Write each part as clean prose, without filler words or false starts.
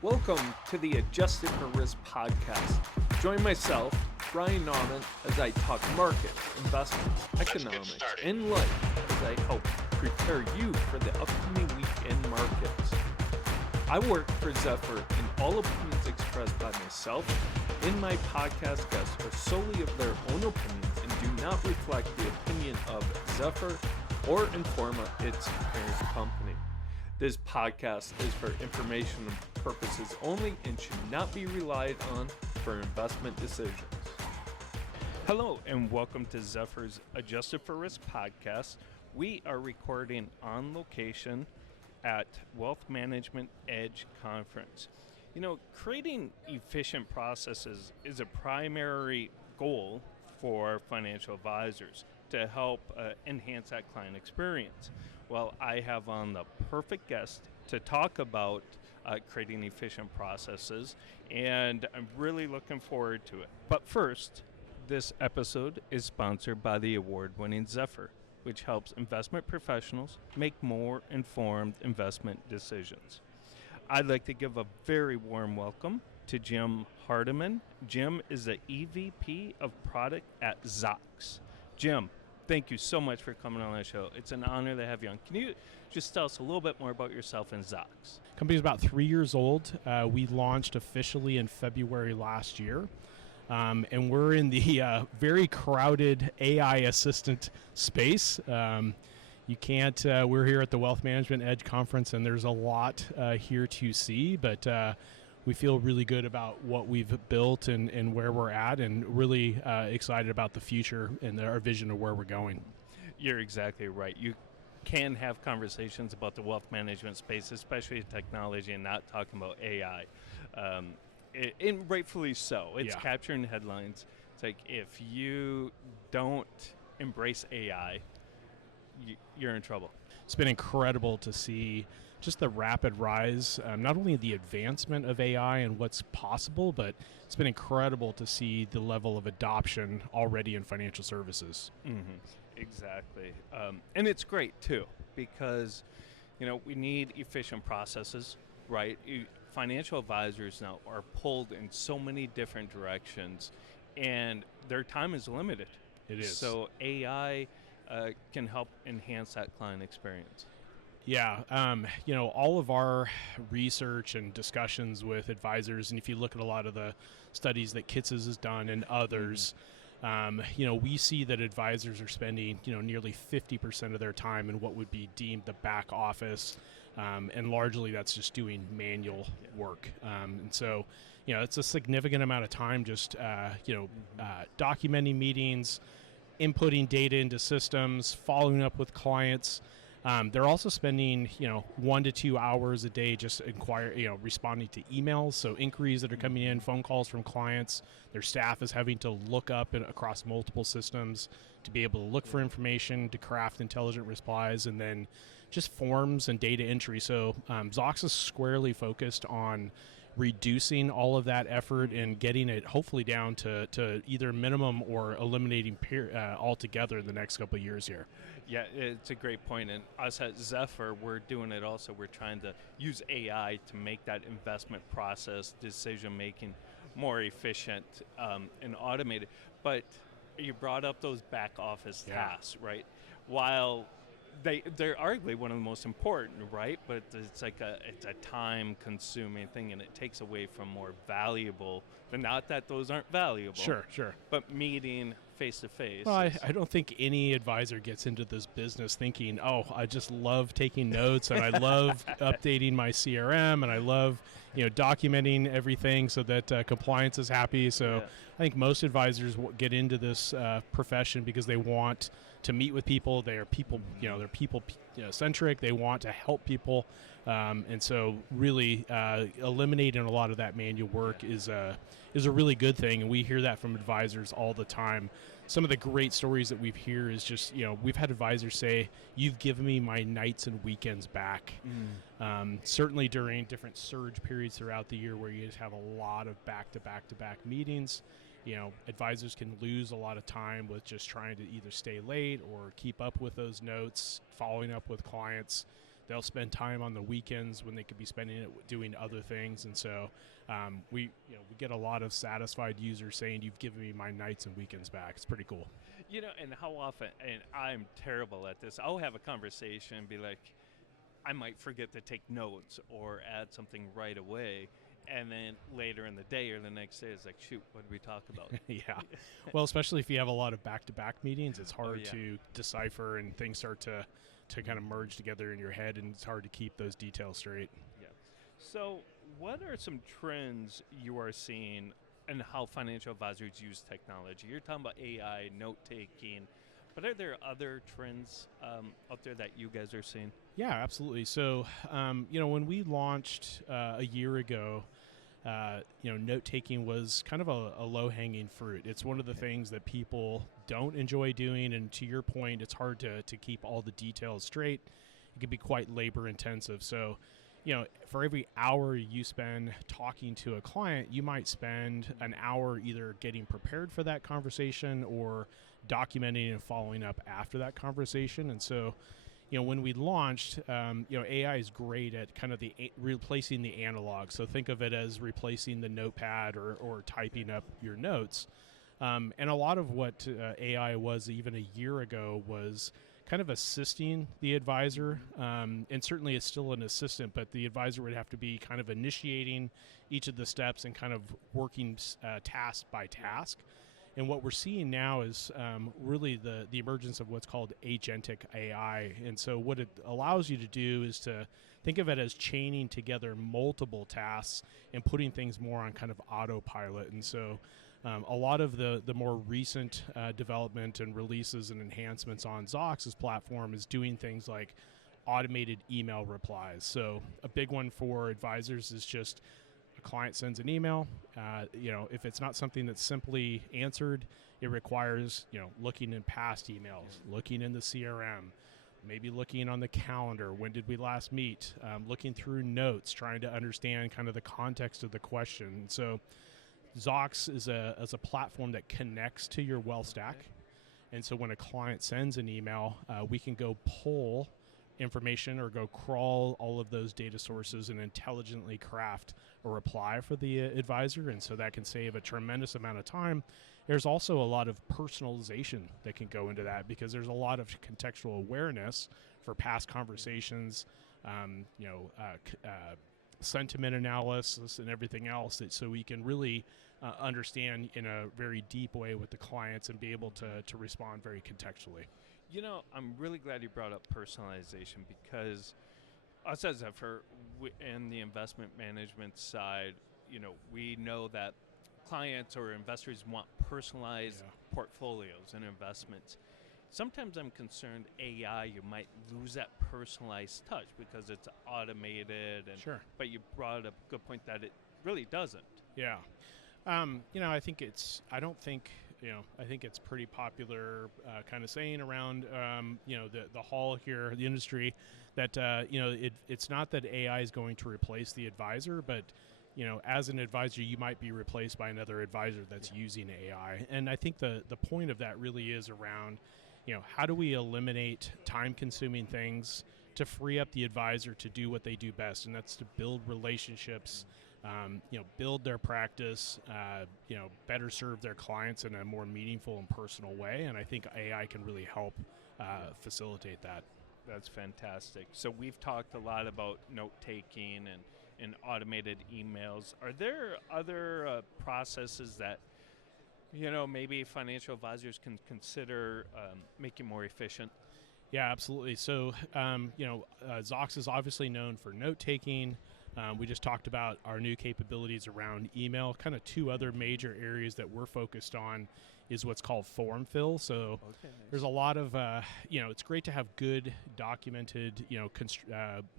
Welcome to the Adjusted for Risk podcast. Join myself, Brian Nauman, as I talk markets, investments, economics, and life as I help prepare you for the upcoming week in markets. I work for Zephyr, and all opinions expressed by myself and my podcast guests are solely of their own opinions and do not reflect the opinion of Zephyr or Informa, its parent company. This podcast is for informational purposes only and should not be relied on for investment decisions. Hello and welcome to Zephyr's Adjusted for Risk podcast. We are recording on location at Wealth Management Edge Conference. You know, creating efficient processes is a primary goal for financial advisors to help enhance that client experience. Well, I have on the perfect guest to talk about creating efficient processes, and I'm really looking forward to it. But first, this episode is sponsored by the award-winning Zephyr, which helps investment professionals make more informed investment decisions. I'd like to give a very warm welcome to Jim Hardiman. Jim is the EVP of Product at Zocks. Jim, thank you so much for coming on the show. It's an honor to have you on. Can you just tell us a little bit more about yourself and Zocks? Company's about 3 years old. We launched officially in February last year. And we're in the very crowded AI assistant space. You can't, we're here at the Wealth Management Edge Conference, and there's a lot here to see, but we feel really good about what we've built and where we're at, and really excited about the future and our vision of where we're going. You're exactly right. You can have conversations about the wealth management space, especially technology, and not talking about AI. And rightfully so. It's capturing headlines. It's like if you don't embrace AI, you're in trouble. It's been incredible to see just the rapid rise, not only the advancement of AI and what's possible, but it's been incredible to see the level of adoption already in financial services. Mm-hmm. Exactly. And it's great, too, because, you know, we need efficient processes, right? Financial advisors now are pulled in so many different directions, and their time is limited. It is. So AI can help enhance that client experience. Yeah, you know, all of our research and discussions with advisors, and if you look at a lot of the studies that Kitces has done and others, you know, we see that advisors are spending, you know, nearly 50% of their time in what would be deemed the back office, and largely that's just doing manual work. And so, you know, it's a significant amount of time just, documenting meetings, inputting data into systems, following up with clients. They're also spending, 1 to 2 hours a day just responding to emails, so inquiries that are coming in, phone calls from clients. Their staff is having to look up across multiple systems to be able to look for information, to craft intelligent replies, and then just forms and data entry. So Zocks is squarely focused on reducing all of that effort and getting it hopefully down to either minimum or eliminating altogether in the next couple of years here. Yeah, it's a great point. And us at Zephyr, we're doing it also. We're trying to use AI to make that investment process, decision-making more efficient and automated. But you brought up those back office tasks, right? While they're arguably one of the most important, right? But it's a time-consuming thing, and it takes away from more valuable. But not that those aren't valuable. Sure. But meeting face-to-face. Well, I don't think any advisor gets into this business thinking, oh, I just love taking notes, and I love updating my CRM, and I love documenting everything so that compliance is happy. So I think most advisors get into this profession because they want to meet with people. They are people, they're people centric. They want to help people, and so really eliminating a lot of that manual work is a really good thing. And we hear that from advisors all the time. Some of the great stories that we've heard is just we've had advisors say, "You've given me my nights and weekends back." Certainly during different surge periods throughout the year where you just have a lot of back-to-back meetings. Advisors can lose a lot of time with just trying to either stay late or keep up with those notes, following up with clients. they'll spend time on the weekends when they could be spending it doing other things. And so we get a lot of satisfied users saying, "You've given me my nights and weekends back." It's pretty cool. And how often, and I'm terrible at this, I'll have a conversation and be like, I might forget to take notes or add something right away. And then later in the day or the next day, it's like, shoot, what did we talk about? Yeah. Well, especially if you have a lot of back-to-back meetings, it's hard yeah. to decipher, and things start to kind of merge together in your head, and it's hard to keep those details straight. Yeah. So what are some trends you are seeing in how financial advisors use technology? You're talking about AI, note-taking, but are there other trends out there that you guys are seeing? Yeah, absolutely. So, when we launched a year ago, note-taking was kind of a low-hanging fruit. It's one of the things that people don't enjoy doing, and to your point, it's hard to keep all the details straight. It can be quite labor-intensive. So, for every hour you spend talking to a client, you might spend an hour either getting prepared for that conversation or documenting and following up after that conversation. And so, when we launched, AI is great at kind of replacing the analog. So think of it as replacing the notepad or typing up your notes. And a lot of what AI was even a year ago was kind of assisting the advisor. And certainly it's still an assistant, but the advisor would have to be kind of initiating each of the steps and kind of working task by task. And what we're seeing now is really the emergence of what's called agentic AI. And so what it allows you to do is to think of it as chaining together multiple tasks and putting things more on kind of autopilot. And so a lot of the more recent development and releases and enhancements on Zocks' platform is doing things like automated email replies. So a big one for advisors is just a client sends an email. If it's not something that's simply answered, it requires, looking in past emails, looking in the CRM, maybe looking on the calendar. When did we last meet? Looking through notes, trying to understand kind of the context of the question. So Zocks is a platform that connects to your wealth stack. And so when a client sends an email, we can go pull information or go crawl all of those data sources and intelligently craft a reply for the advisor. And so that can save a tremendous amount of time. There's also a lot of personalization that can go into that because there's a lot of contextual awareness for past conversations, sentiment analysis and everything else, so we can really understand in a very deep way with the clients and be able to respond very contextually. I'm really glad you brought up personalization because us as in the investment management side, we know that clients or investors want personalized portfolios and investments. Sometimes I'm concerned AI, you might lose that personalized touch because it's automated. And Sure. But you brought up a good point that it really doesn't. Yeah. I think I think it's pretty popular kind of saying around, the hall here, the industry, that, it's not that AI is going to replace the advisor, but, as an advisor, you might be replaced by another advisor that's using AI. And I think the point of that really is around, how do we eliminate time-consuming things to free up the advisor to do what they do best, and that's to build relationships, build their practice, better serve their clients in a more meaningful and personal way. And I think AI can really help facilitate that. That's fantastic. So we've talked a lot about note-taking and automated emails. Are there other processes that, maybe financial advisors can consider making more efficient? Yeah, absolutely. So, Zocks is obviously known for note-taking. We just talked about our new capabilities around email. Kind of two other major areas that we're focused on is what's called form fill. So there's a lot of, it's great to have good documented,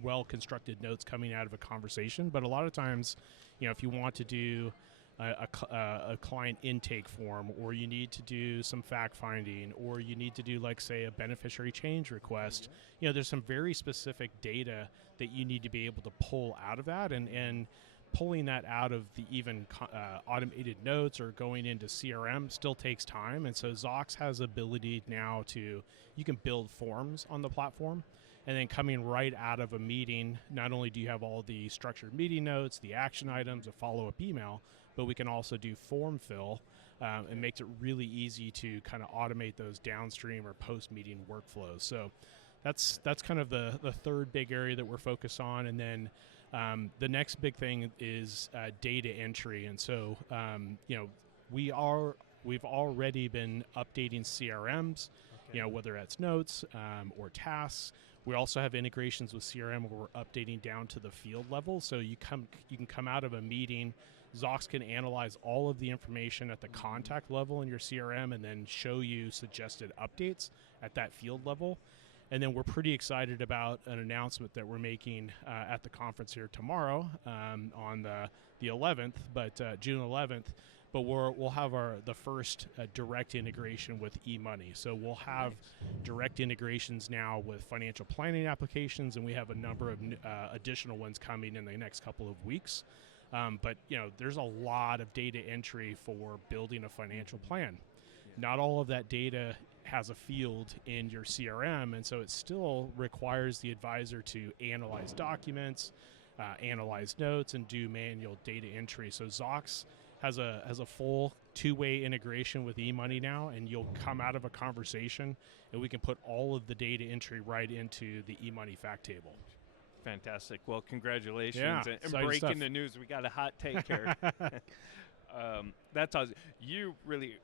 well-constructed notes coming out of a conversation. But a lot of times, if you want to do a client intake form, or you need to do some fact finding, or you need to do, like, say, a beneficiary change request, there's some very specific data that you need to be able to pull out of that, and pulling that out of the even automated notes or going into CRM still takes time. And so Zocks has ability now you can build forms on the platform. And then coming right out of a meeting, not only do you have all the structured meeting notes, the action items, a follow-up email, but we can also do form fill. It makes it really easy to kind of automate those downstream or post-meeting workflows. So that's kind of the third big area that we're focused on. And then the next big thing is data entry. And so, we've already been updating CRMs, whether that's notes or tasks. We also have integrations with CRM where we're updating down to the field level. So you can come out of a meeting, Zocks can analyze all of the information at the contact level in your CRM and then show you suggested updates at that field level. And then we're pretty excited about an announcement that we're making at the conference here tomorrow on the 11th, but June 11th. But we'll have the first direct integration with eMoney. So we'll have direct integrations now with financial planning applications, and we have a number of additional ones coming in the next couple of weeks. But there's a lot of data entry for building a financial plan. Not all of that data has a field in your CRM, and so it still requires the advisor to analyze documents, analyze notes, and do manual data entry. So Zocks has a full two-way integration with eMoney now, and you'll come out of a conversation, and we can put all of the data entry right into the eMoney fact table. Fantastic. Well, congratulations. Yeah, and breaking stuff. the news, we got a hot take here. That's awesome. You really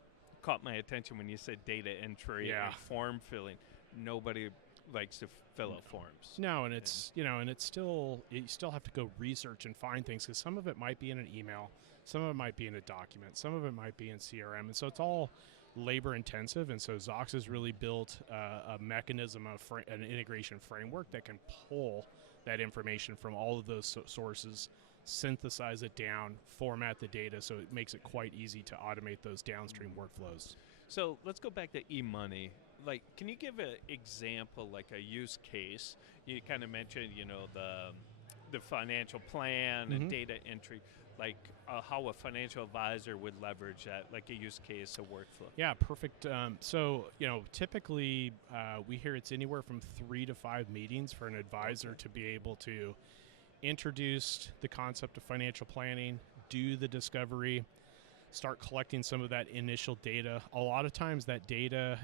caught my attention when you said data entry and form filling. Nobody likes to fill out forms. No, and it's and it's still, you still have to go research and find things, because some of it might be in an email, some of it might be in a document, some of it might be in CRM, and so it's all labor intensive. And so Zocks has really built a mechanism of an integration framework that can pull that information from all of those sources, synthesize it down, format the data, so it makes it quite easy to automate those downstream workflows. So let's go back to eMoney. Like, can you give an example, like a use case? You kind of mentioned, the financial plan and data entry, like how a financial advisor would leverage that, like a use case, a workflow. Yeah, perfect. So, typically we hear it's anywhere from 3 to 5 meetings for an advisor to be able to introduce the concept of financial planning, do the discovery, start collecting some of that initial data. A lot of times that data,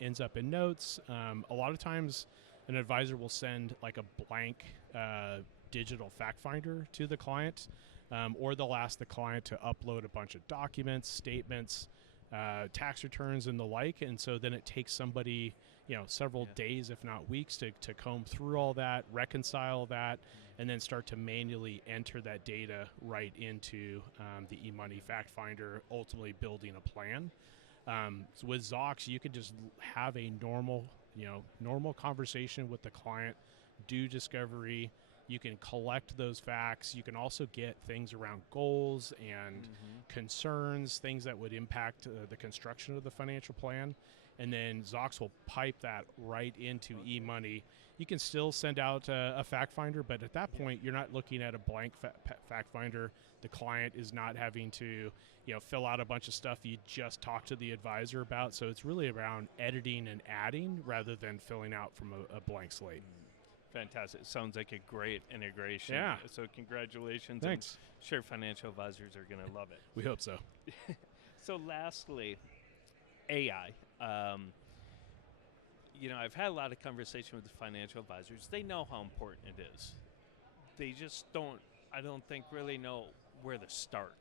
ends up in notes. A lot of times an advisor will send like a blank digital fact finder to the client, or they'll ask the client to upload a bunch of documents, statements, tax returns, and the like. And so then it takes somebody, several days, if not weeks, to comb through all that, reconcile that, and then start to manually enter that data right into the eMoney fact finder, ultimately building a plan. So with Zocks, you could just have a normal conversation with the client, do discovery. You can collect those facts. You can also get things around goals and concerns, things that would impact the construction of the financial plan. And then Zocks will pipe that right into eMoney. You can still send out a fact finder, but at that point, you're not looking at a blank fact finder. The client is not having to fill out a bunch of stuff you just talked to the advisor about. So it's really around editing and adding rather than filling out from a blank slate. Fantastic. Sounds like a great integration. Yeah. So congratulations. Thanks. I'm sure financial advisors are going to love it. We hope so. So lastly, AI. I've had a lot of conversation with the financial advisors. They know how important it is. They just I don't think really know where to start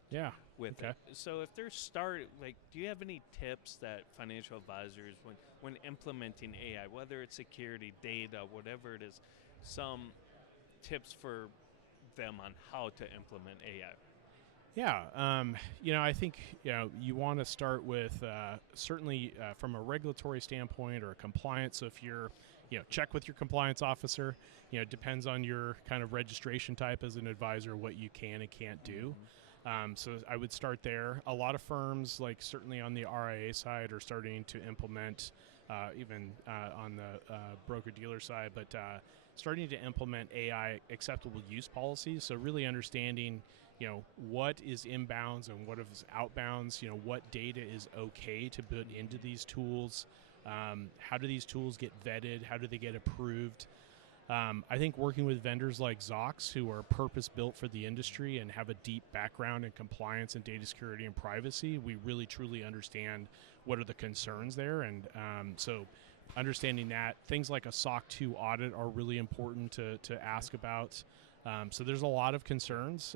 with it. So if they're do you have any tips that financial advisors, when implementing AI, whether it's security, data, whatever it is, some tips for them on how to implement AI? I think you want to start with certainly from a regulatory standpoint or a compliance. So if you're check with your compliance officer. Depends on your kind of registration type as an advisor, what you can and can't do. So I would start there. A lot of firms, like certainly on the RIA side, are starting to implement, even on the broker-dealer side, but starting to implement AI acceptable use policies. So really understanding, what is inbounds and what is outbounds, what data is okay to put into these tools, How do these tools get vetted? How do they get approved? I think working with vendors like Zocks, who are purpose-built for the industry and have a deep background in compliance and data security and privacy, we really truly understand what are the concerns there. And so understanding that, things like a SOC 2 audit are really important to ask about. So there's a lot of concerns,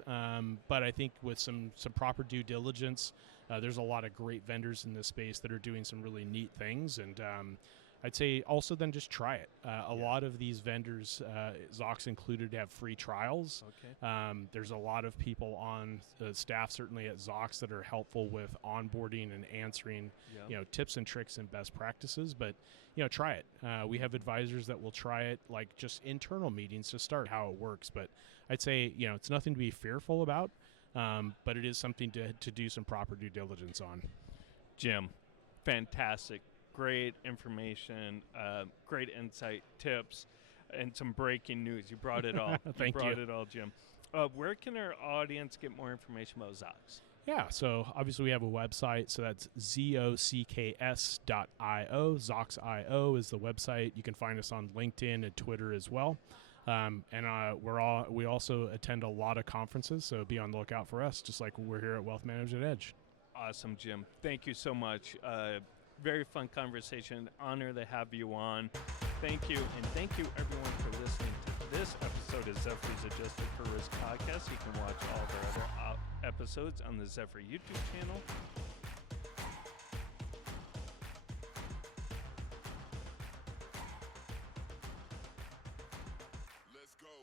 but I think with some proper due diligence, there's a lot of great vendors in this space that are doing some really neat things. And I'd say also then just try it. A lot of these vendors, Zocks included, have free trials. Okay. There's a lot of people on the staff, certainly at Zocks, that are helpful with onboarding and answering, tips and tricks and best practices. But try it. We have advisors that will try it, like just internal meetings to start how it works. But I'd say it's nothing to be fearful about, but it is something to do some proper due diligence on. Jim, fantastic. Great information, great insight, tips, and some breaking news. You brought it all. Thank you. You brought it all, Jim. Where can our audience get more information about Zocks? Yeah, so obviously we have a website, so that's zocks.io. Zocks.io is the website. You can find us on LinkedIn and Twitter as well. And we also attend a lot of conferences, so be on the lookout for us, just like we're here at Wealth Management Edge. Awesome, Jim. Thank you so much. Very fun conversation. Honor to have you on. Thank you. And thank you, everyone, for listening to this episode of Zephyr's Adjusted for Risk podcast. You can watch all of our other episodes on the Zephyr YouTube channel.